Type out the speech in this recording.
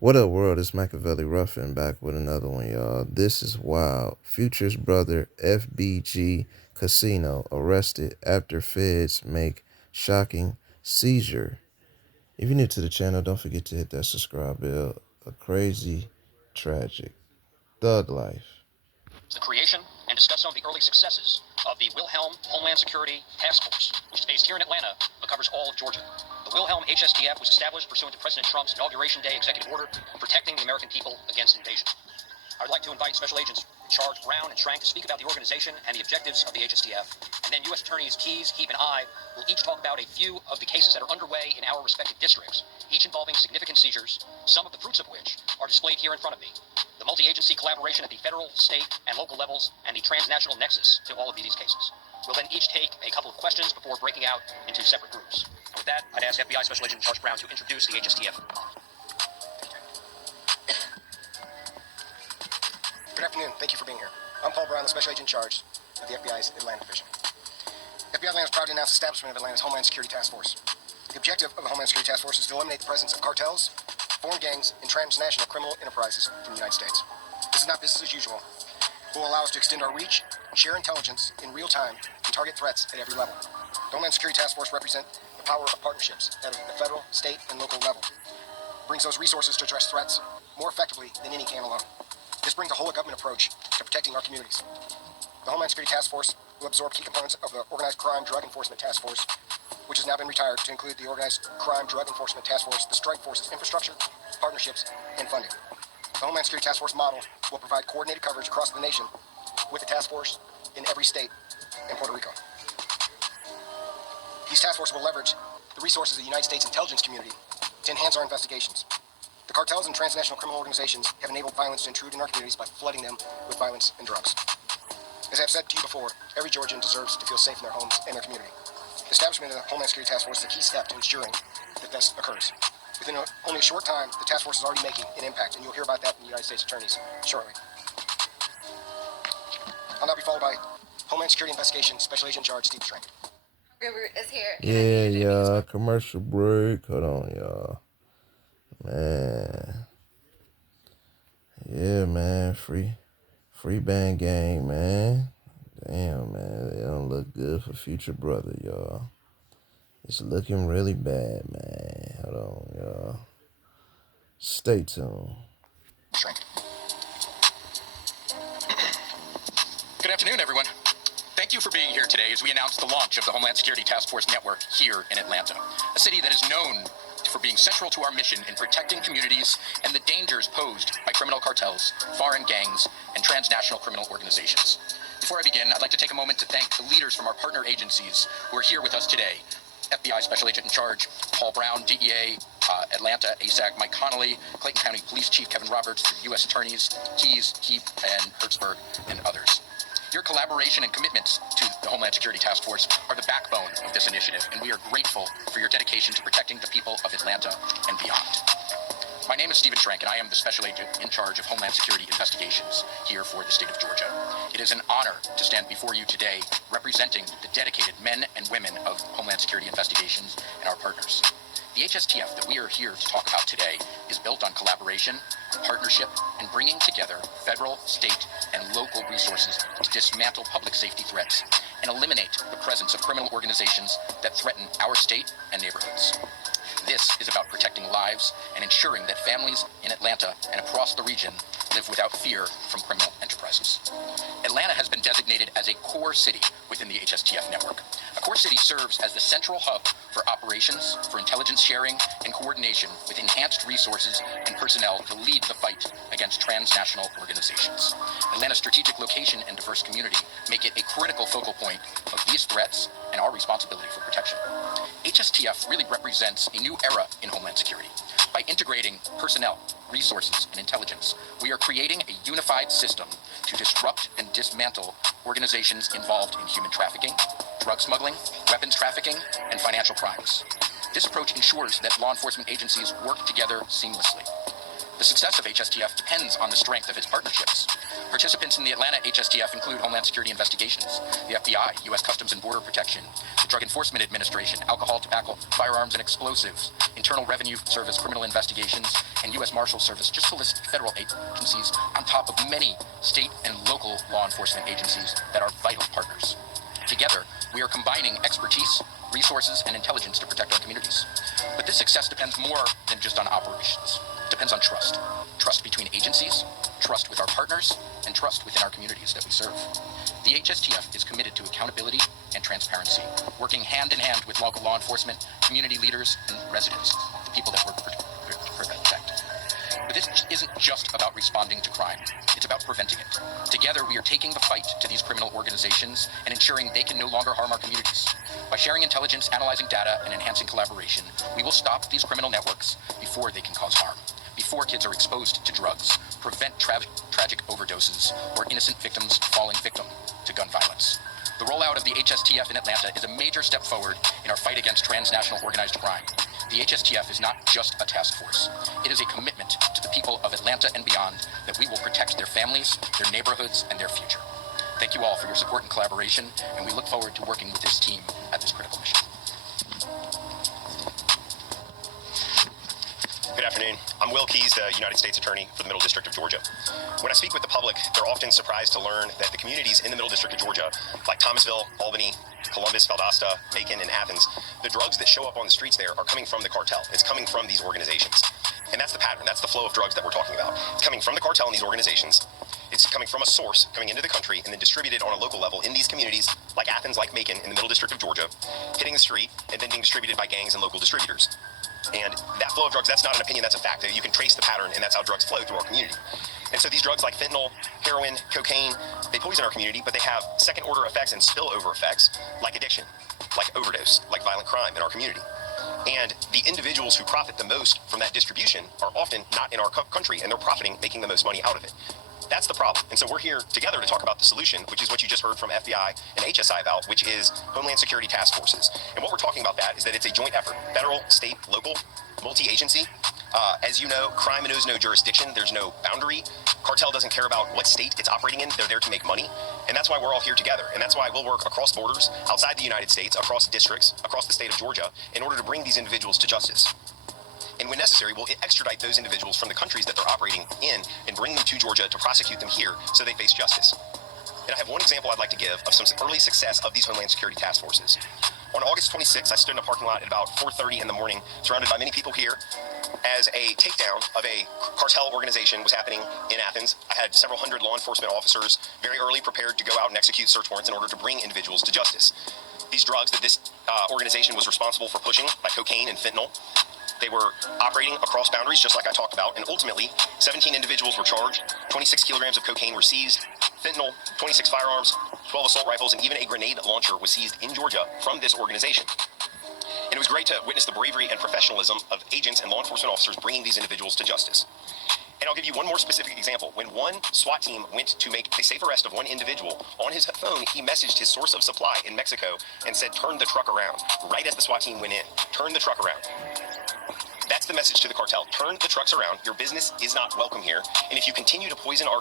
What up, world? It's Machiavelli Ruffin back with another one, y'all. This is wild. Future's brother, FBG Casino, arrested after feds make shocking seizure. If you're new to the channel, don't forget to hit that subscribe bell. A crazy, tragic, thug life. The creation and discuss some of the early successes of the Wilhelm Homeland Security Task Force, which is based here in Atlanta but covers all of Georgia. The Wilhelm HSTF was established pursuant to President Trump's Inauguration Day executive order protecting the American people against invasion. I would like to invite Special Agents in charge Brown and Schrank to speak about the organization and the objectives of the HSTF, and then U.S. Attorneys Keys, Heap, and I will each talk about a few of the cases that are underway in our respective districts, each involving significant seizures, some of the fruits of which are displayed here in front of me. The multi-agency collaboration at the federal, state, and local levels, and the transnational nexus to all of these cases. We'll then each take a couple of questions before breaking out into separate groups. With that, I'd ask FBI Special Agent in Charge Brown to introduce the HSTF. Good afternoon. Thank you for being here. I'm Paul Brown, the Special Agent in Charge of the FBI's Atlanta Division. FBI Atlanta is proud to announce the establishment of Atlanta's Homeland Security Task Force. The objective of the Homeland Security Task Force is to eliminate the presence of cartels, foreign gangs, and transnational criminal enterprises from the United States. This is not business as usual. It will allow us to extend our reach, share intelligence in real time, and target threats at every level. The Homeland Security Task Force represents the power of partnerships at the federal, state, and local level. It brings those resources to address threats more effectively than any can alone. This brings a whole of government approach to protecting our communities. The Homeland Security Task Force will absorb key components of the Organized Crime Drug Enforcement Task Force, which has now been retired, to include the Organized Crime Drug Enforcement Task Force, the Strike Force's infrastructure, partnerships, and funding. The Homeland Security Task Force model will provide coordinated coverage across the nation with the task force in every state and Puerto Rico. These task forces will leverage the resources of the United States intelligence community to enhance our investigations. The cartels and transnational criminal organizations have enabled violence to intrude in our communities by flooding them with violence and drugs. As I've said to you before, every Georgian deserves to feel safe in their homes and their community. The establishment of the Homeland Security Task Force is a key step to ensuring that this occurs. Within only a short time, the task force is already making an impact, and you'll hear about that from the United States attorneys shortly. I'll now be followed by Homeland Security Investigations Special Agent in Charge Steve Schrank. River is here. Yeah, y'all. Commercial break. Hold on, y'all. Man. Yeah, man. Free band gang, man. Damn, man. They don't look good for future brother, y'all. It's looking really bad, man. Hold on, y'all. Stay tuned. Schrank. Good afternoon, everyone. Thank you for being here today as we announce the launch of the Homeland Security Task Force Network here in Atlanta, a city that is known for being central to our mission in protecting communities and the dangers posed by criminal cartels, foreign gangs, and transnational criminal organizations. Before I begin, I'd like to take a moment to thank the leaders from our partner agencies who are here with us today. FBI Special Agent in Charge Paul Brown, DEA, Atlanta, ASAG Mike Connolly, Clayton County Police Chief Kevin Roberts, U.S. Attorneys Keys, Heap, and Hertzberg, and others. Your collaboration and commitments to the Homeland Security Task Force are the backbone of this initiative, and we are grateful for your dedication to protecting the people of Atlanta and beyond. My name is Stephen Schrank, and I am the Special Agent in charge of Homeland Security Investigations here for the state of Georgia. It is an honor to stand before you today representing the dedicated men and women of Homeland Security Investigations and our partners. The HSTF that we are here to talk about today is built on collaboration, partnership, and bringing together federal, state, and local resources to dismantle public safety threats and eliminate the presence of criminal organizations that threaten our state and neighborhoods. This is about protecting lives and ensuring that families in Atlanta and across the region live without fear from criminal enterprises. Atlanta has been designated as a core city within the HSTF network. A core city serves as the central hub for operations, for intelligence sharing, and coordination with enhanced resources and personnel to lead the fight against transnational organizations. Atlanta's strategic location and diverse community make it a critical focal point of these threats and our responsibility for protection. HSTF really represents a new era in Homeland Security. By integrating personnel, resources, and intelligence, we are creating a unified system to disrupt and dismantle organizations involved in human trafficking, drug smuggling, weapons trafficking, and financial crimes. This approach ensures that law enforcement agencies work together seamlessly. The success of HSTF depends on the strength of its partnerships. Participants in the Atlanta HSTF include Homeland Security Investigations, the FBI, U.S. Customs and Border Protection, the Drug Enforcement Administration, Alcohol, Tobacco, Firearms and Explosives, Internal Revenue Service Criminal Investigations, and U.S. Marshal Service, just to list federal agencies on top of many state and local law enforcement agencies that are vital partners. Together, we are combining expertise, resources, and intelligence to protect our communities. But this success depends more than just on operations. It depends on trust. Trust between agencies, trust with our partners, and trust within our communities that we serve. The HSTF is committed to accountability and transparency, working hand in hand with local law enforcement, community leaders, and residents, the people that we're to protect. But this isn't just about responding to crime. It's about preventing it. Together, we are taking the fight to these criminal organizations and ensuring they can no longer harm our communities. By sharing intelligence, analyzing data, and enhancing collaboration, we will stop these criminal networks before they can cause harm, before kids are exposed to drugs, prevent tragic overdoses, or innocent victims falling victim to gun violence. The rollout of the HSTF in Atlanta is a major step forward in our fight against transnational organized crime. The HSTF is not just a task force. It is a commitment to the people of Atlanta and beyond that we will protect their families, their neighborhoods, and their future. Thank you all for your support and collaboration, and we look forward to working with this team at this critical mission. Good afternoon. I'm Will Keyes, the United States Attorney for the Middle District of Georgia. When I speak with the public, they're often surprised to learn that the communities in the Middle District of Georgia, like Thomasville, Albany, Columbus, Valdosta, Macon, and Athens, the drugs that show up on the streets there are coming from the cartel. It's coming from these organizations. And that's the pattern. That's the flow of drugs that we're talking about. It's coming from the cartel and these organizations. It's coming from a source, coming into the country, and then distributed on a local level in these communities, like Athens, like Macon, in the Middle District of Georgia, hitting the street, and then being distributed by gangs and local distributors. And that flow of drugs, that's not an opinion, that's a fact. You can trace the pattern, and that's how drugs flow through our community. And so these drugs like fentanyl, heroin, cocaine, they poison our community, but they have second-order effects and spillover effects like addiction, like overdose, like violent crime in our community. And the individuals who profit the most from that distribution are often not in our country, and they're profiting, making the most money out of it. That's the problem. And so we're here together to talk about the solution, which is what you just heard from FBI and HSI about, which is Homeland Security Task Forces. And what we're talking about that is that it's a joint effort, federal, state, local, multi-agency. As you know, crime knows no jurisdiction. There's no boundary. Cartel doesn't care about what state it's operating in. They're there to make money. And that's why we're all here together. And that's why we'll work across borders, outside the United States, across districts, across the state of Georgia, in order to bring these individuals to justice. And when necessary, we'll extradite those individuals from the countries that they're operating in and bring them to Georgia to prosecute them here so they face justice. And I have one example I'd like to give of some early success of these Homeland Security Task Forces. On August 26th, I stood in a parking lot at about 4:30 in the morning, surrounded by many people here, as a takedown of a cartel organization was happening in Athens. I had several hundred law enforcement officers very early prepared to go out and execute search warrants in order to bring individuals to justice. These drugs that this organization was responsible for pushing, like cocaine and fentanyl, they were operating across boundaries, just like I talked about, and ultimately, 17 individuals were charged, 26 kilograms of cocaine were seized, fentanyl, 26 firearms, 12 assault rifles, and even a grenade launcher was seized in Georgia from this organization. And it was great to witness the bravery and professionalism of agents and law enforcement officers bringing these individuals to justice. And I'll give you one more specific example. When one SWAT team went to make a safe arrest of one individual, on his phone, he messaged his source of supply in Mexico and said, turn the truck around, right as the SWAT team went in. Turn the truck around. That's the message to the cartel. Turn the trucks around. Your business is not welcome here. And if you continue to poison our